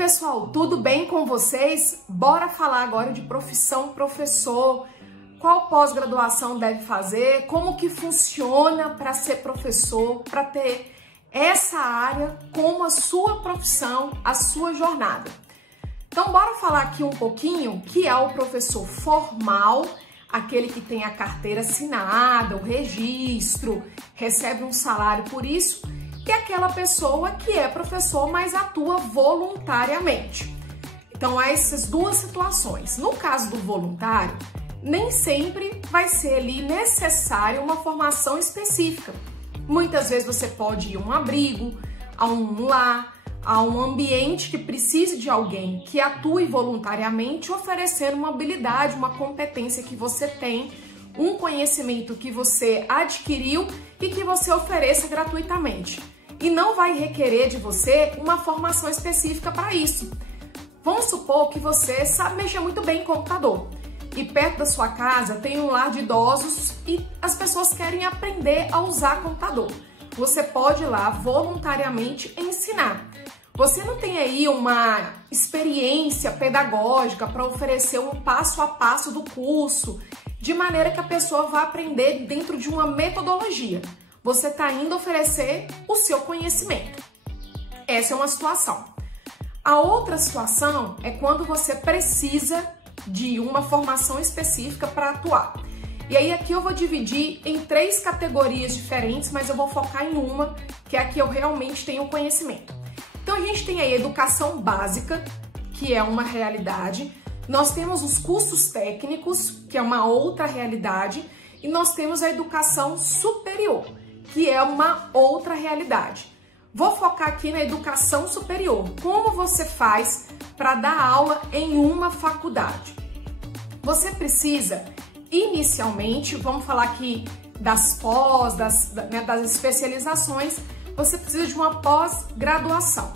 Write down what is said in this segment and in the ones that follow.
pessoal, tudo bem com vocês? Bora falar agora de profissão professor, qual pós-graduação deve fazer, como que funciona para ser professor, para ter essa área como a sua profissão, a sua jornada. Então bora falar aqui um pouquinho que é o professor formal, aquele que tem a carteira assinada, o registro, recebe um salário por isso, e aquela pessoa que é professor, mas atua voluntariamente. Então, há essas duas situações. No caso do voluntário, nem sempre vai ser ali necessário uma formação específica. Muitas vezes você pode ir a um abrigo, a um lar, a um ambiente que precise de alguém que atue voluntariamente, oferecendo uma habilidade, uma competência que você tem, um conhecimento que você adquiriu e que você ofereça gratuitamente. E não vai requerer de você uma formação específica para isso. Vamos supor que você sabe mexer muito bem em computador e perto da sua casa tem um lar de idosos e as pessoas querem aprender a usar computador. Você pode ir lá voluntariamente ensinar. Você não tem aí uma experiência pedagógica para oferecer um passo a passo do curso, de maneira que a pessoa vá aprender dentro de uma metodologia. Você está indo oferecer o seu conhecimento. Essa é uma situação. A outra situação é quando você precisa de uma formação específica para atuar. E aí aqui eu vou dividir em 3 categorias diferentes, mas eu vou focar em uma, que é a que eu realmente tenho conhecimento. Então a gente tem aí a educação básica, que é uma realidade. Nós temos os cursos técnicos, que é uma outra realidade. E nós temos a educação superior, que é uma outra realidade. Vou focar aqui na educação superior. Como você faz para dar aula em uma faculdade? Você precisa, inicialmente, vamos falar aqui das pós, das especializações, você precisa de uma pós-graduação.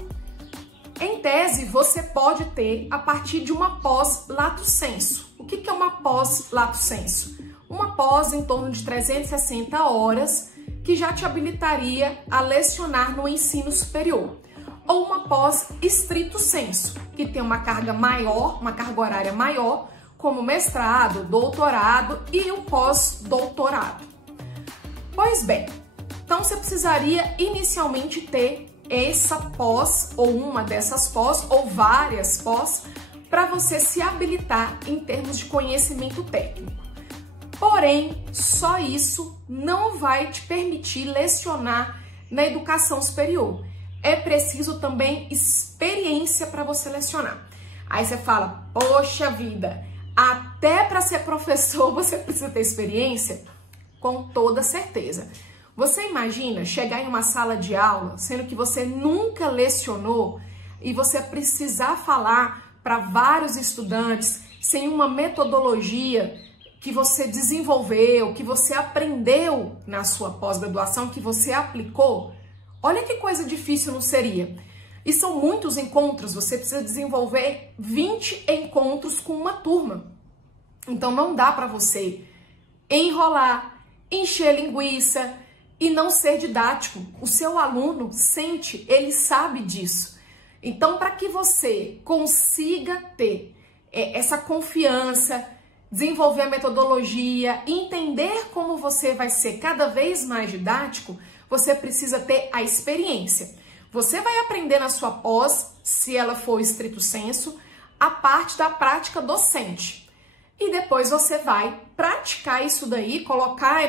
Em tese, você pode ter a partir de uma pós-lato sensu. O que é uma pós-lato sensu? Uma pós em torno de 360 horas, que já te habilitaria a lecionar no ensino superior. Ou uma pós estrito sensu, que tem uma carga maior, uma carga horária maior, como mestrado, doutorado e o pós-doutorado. Pois bem, então você precisaria inicialmente ter essa pós, ou uma dessas pós, ou várias pós, para você se habilitar em termos de conhecimento técnico. Porém, só isso não vai te permitir lecionar na educação superior. É preciso também experiência para você lecionar. Aí você fala, poxa vida, até para ser professor você precisa ter experiência? Com toda certeza. Você imagina chegar em uma sala de aula, sendo que você nunca lecionou, e você precisar falar para vários estudantes sem uma metodologia que você desenvolveu, que você aprendeu na sua pós-graduação, que você aplicou? Olha que coisa difícil não seria. E são muitos encontros, você precisa desenvolver 20 encontros com uma turma. Então não dá para você enrolar, encher linguiça e não ser didático. O seu aluno sente, ele sabe disso. Então, para que você consiga ter essa confiança, desenvolver a metodologia, entender como você vai ser cada vez mais didático, você precisa ter a experiência. Você vai aprender na sua pós, se ela for estrito sensu, a parte da prática docente. E depois você vai praticar isso daí, colocar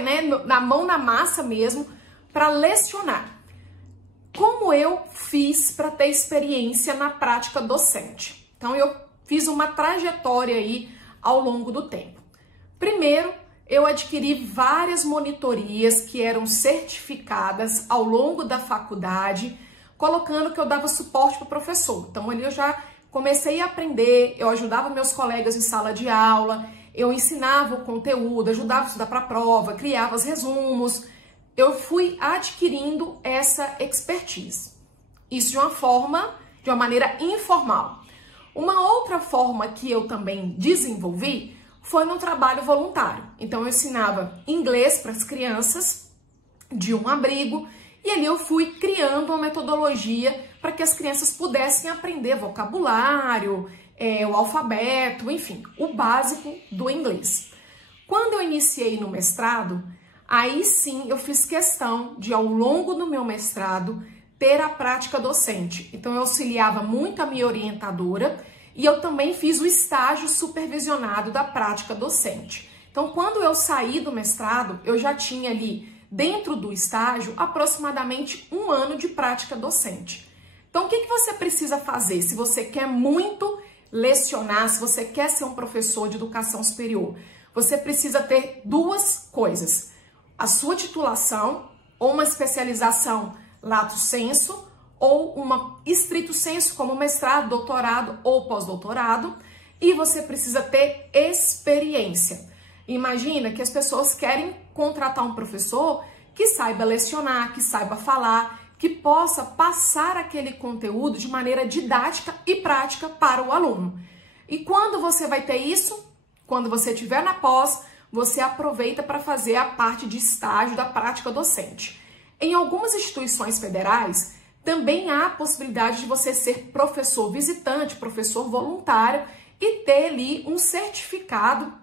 na mão na massa mesmo, para lecionar. Como eu fiz para ter experiência na prática docente? Então eu fiz uma trajetória aí ao longo do tempo. Primeiro, eu adquiri várias monitorias que eram certificadas ao longo da faculdade, colocando que eu dava suporte para o professor. Então ali eu já comecei a aprender, eu ajudava meus colegas em sala de aula, eu ensinava o conteúdo, ajudava a estudar para a prova, criava os resumos. Eu fui adquirindo essa expertise. Isso de uma maneira informal. Uma outra forma que eu também desenvolvi foi no trabalho voluntário. Então eu ensinava inglês para as crianças de um abrigo E ali eu fui criando uma metodologia para que as crianças pudessem aprender vocabulário, o alfabeto, enfim, o básico do inglês. Quando eu iniciei no mestrado, aí sim eu fiz questão de, ao longo do meu mestrado, ter a prática docente. Então eu auxiliava muito a minha orientadora e eu também fiz o estágio supervisionado da prática docente. Então quando eu saí do mestrado, eu já tinha ali, dentro do estágio, aproximadamente 1 ano de prática docente. Então o que você precisa fazer se você quer muito lecionar, se você quer ser um professor de educação superior? Você precisa ter 2 coisas: a sua titulação, ou uma especialização lato sensu, ou uma estrito sensu, como mestrado, doutorado ou pós-doutorado, e você precisa ter experiência. Imagina que as pessoas querem contratar um professor que saiba lecionar, que saiba falar, que possa passar aquele conteúdo de maneira didática e prática para o aluno. E quando você vai ter isso? Quando você estiver na pós, você aproveita para fazer a parte de estágio da prática docente. Em algumas instituições federais, também há a possibilidade de você ser professor visitante, professor voluntário e ter ali um certificado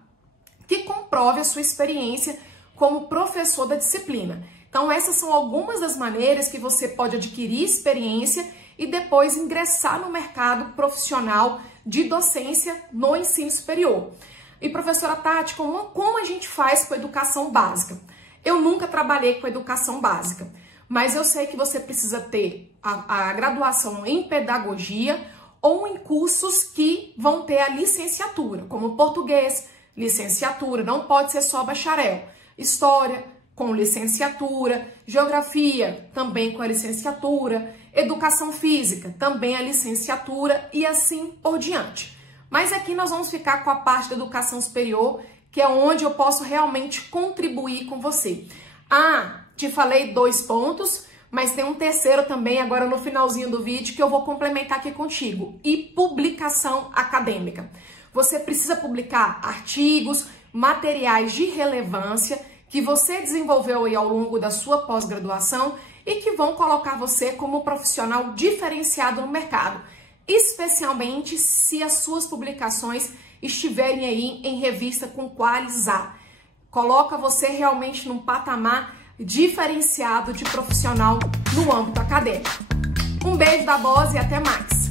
que comprove a sua experiência como professor da disciplina. Então, essas são algumas das maneiras que você pode adquirir experiência e depois ingressar no mercado profissional de docência no ensino superior. E professora Tati, como a gente faz com a educação básica? Eu nunca trabalhei com educação básica, mas eu sei que você precisa ter a graduação em pedagogia ou em cursos que vão ter a licenciatura, como português, licenciatura, não pode ser só bacharel. História, com licenciatura, geografia, também com a licenciatura, educação física, também a licenciatura e assim por diante. Mas aqui nós vamos ficar com a parte da educação superior, que é onde eu posso realmente contribuir com você. Te falei 2 pontos, mas tem um terceiro também agora no finalzinho do vídeo que eu vou complementar aqui contigo. E publicação acadêmica. Você precisa publicar artigos, materiais de relevância que você desenvolveu aí ao longo da sua pós-graduação e que vão colocar você como profissional diferenciado no mercado, especialmente se as suas publicações estiverem aí em revista com Qualis A. Coloca você realmente num patamar diferenciado de profissional no âmbito acadêmico. Um beijo da Boss e até mais!